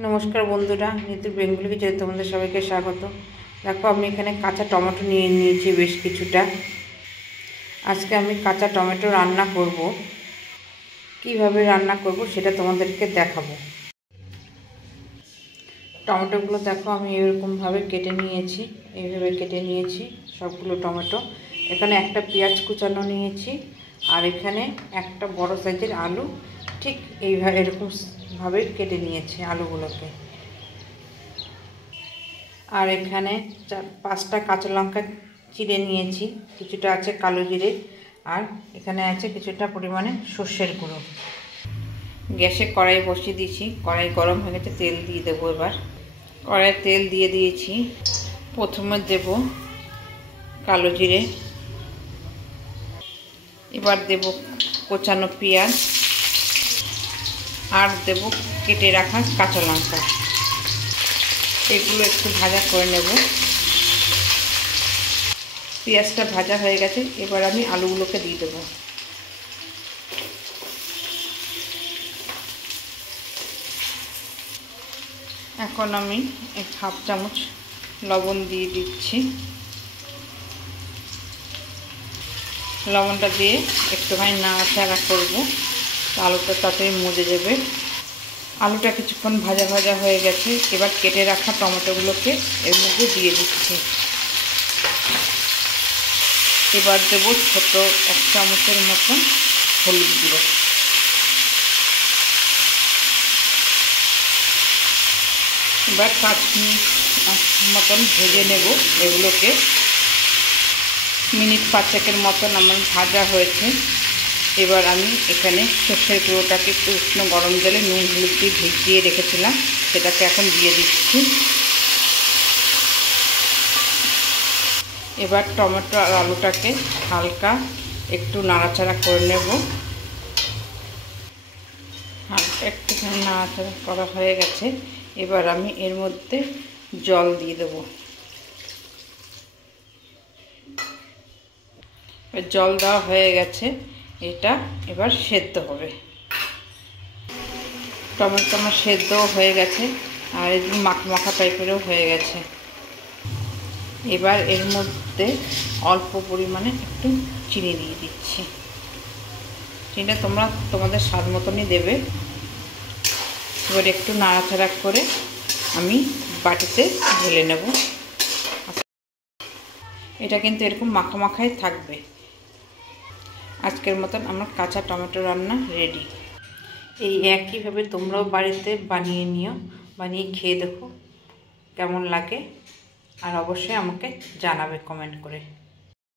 नमस्कार बंधुरा नीतुर बेंगली किचेने तुम्हारे सबाइके स्वागत। देखो आमी एखाने काँचा टमेटो निये निয়েছি बेश किछुटा। आजके आमी काँचा टमेटो रान्ना करब, किभाबे रान्ना करब सेटा तोमादेरके देखाबो। टमेटोगुलो देखो आमी एरकम भावे केटे निয়েছি, এইভাবে केटे निয়েছি সবগুলো टमेटो। এখানে একটা পেঁয়াজ কুচানো নিয়েছি আর এখানে একটা বড় সাইজের আলু ঠিক এইভাবে এরকম ভাবে কেটে নিয়েছি আলুগুলোকে। আর এখানে 4-5টা কাঁচা লঙ্কা চিড়ে নিয়েছি, কিছুটা আছে কালো জিরে আর এখানে আছে কিছুটা পরিমাণে সরষের গুঁড়ো। গ্যাসে কড়াই বসিয়ে দিয়েছি, কড়াই গরম হয়ে গেছে, তেল দিয়ে দেবো। এবার কড়াইয়ে তেল দিয়ে দিয়েছি। প্রথমে দেব কালো জিরে, এবার দেব কোচানো পেঁয়াজ আর দেব কেটে রাখা কাঁচা লঙ্কা। এগুলো একটু ভাজা করে নেব। পেঁয়াজটা ভাজা হয়ে গেছে, এবার আমি আলুগুলোকে দিয়ে দেব। এখন আমি 1/2 চামচ লবণ দিয়ে দিচ্ছি। লবণটা দিয়ে একটুখানি নাড়াচাড়া করব, আলুটা তাড়াতাড়ি মজে যাবে। আলুটা কিছুক্ষণ ভাজা ভাজা হয়ে গেছে, এবার কেটে রাখা টমেটোগুলোকে এর মধ্যে দিয়ে দিচ্ছি। এবার দেব ছোট 1 চামচের মতন হলুদ গুঁড়ো। এবার 5 মিনিট মতন ভেজে নেব এগুলোকে। মিনিট 5-1 মতন আমার ভাজা হয়েছে। এবার আমি এখানে সরষের গুঁড়োটাকে একটু উষ্ণ গরম জলে নুন হলুদ দিয়ে ভিজিয়ে রেখেছিলাম, সেটাকে এখন দিয়ে দিচ্ছি। এবার টমেটো আর আলুটাকে হালকা একটু নাড়াচাড়া করে নেব। হালকা একটুখানি নাড়াচাড়া করা হয়ে গেছে, এবার আমি এর মধ্যে জল দিয়ে দেব। জল দেওয়া হয়ে গেছে, এটা এবার সেদ্ধ হবে। টমেটো আমার সেদ্ধ হয়ে গেছে আর একটু মাখা মাখা টাইপেরও হয়ে গেছে। এবার এর মধ্যে অল্প পরিমাণে একটু চিনি দিয়ে দিচ্ছি। চিনিটা তোমরা তোমাদের স্বাদ মতনই দেবে। এবার একটু নাড়াচাড়া করে আমি বাটিতে ঢেলে নেব। এটা কিন্তু এরকম মাখা মাখাই থাকবে। আজকের মতন আমার কাঁচা টমেটো রান্না রেডি। এই একইভাবে তোমরাও বাড়িতে বানিয়ে নিও, বানিয়ে খেয়ে দেখো কেমন লাগে আর অবশ্যই আমাকে জানাবে কমেন্ট করে।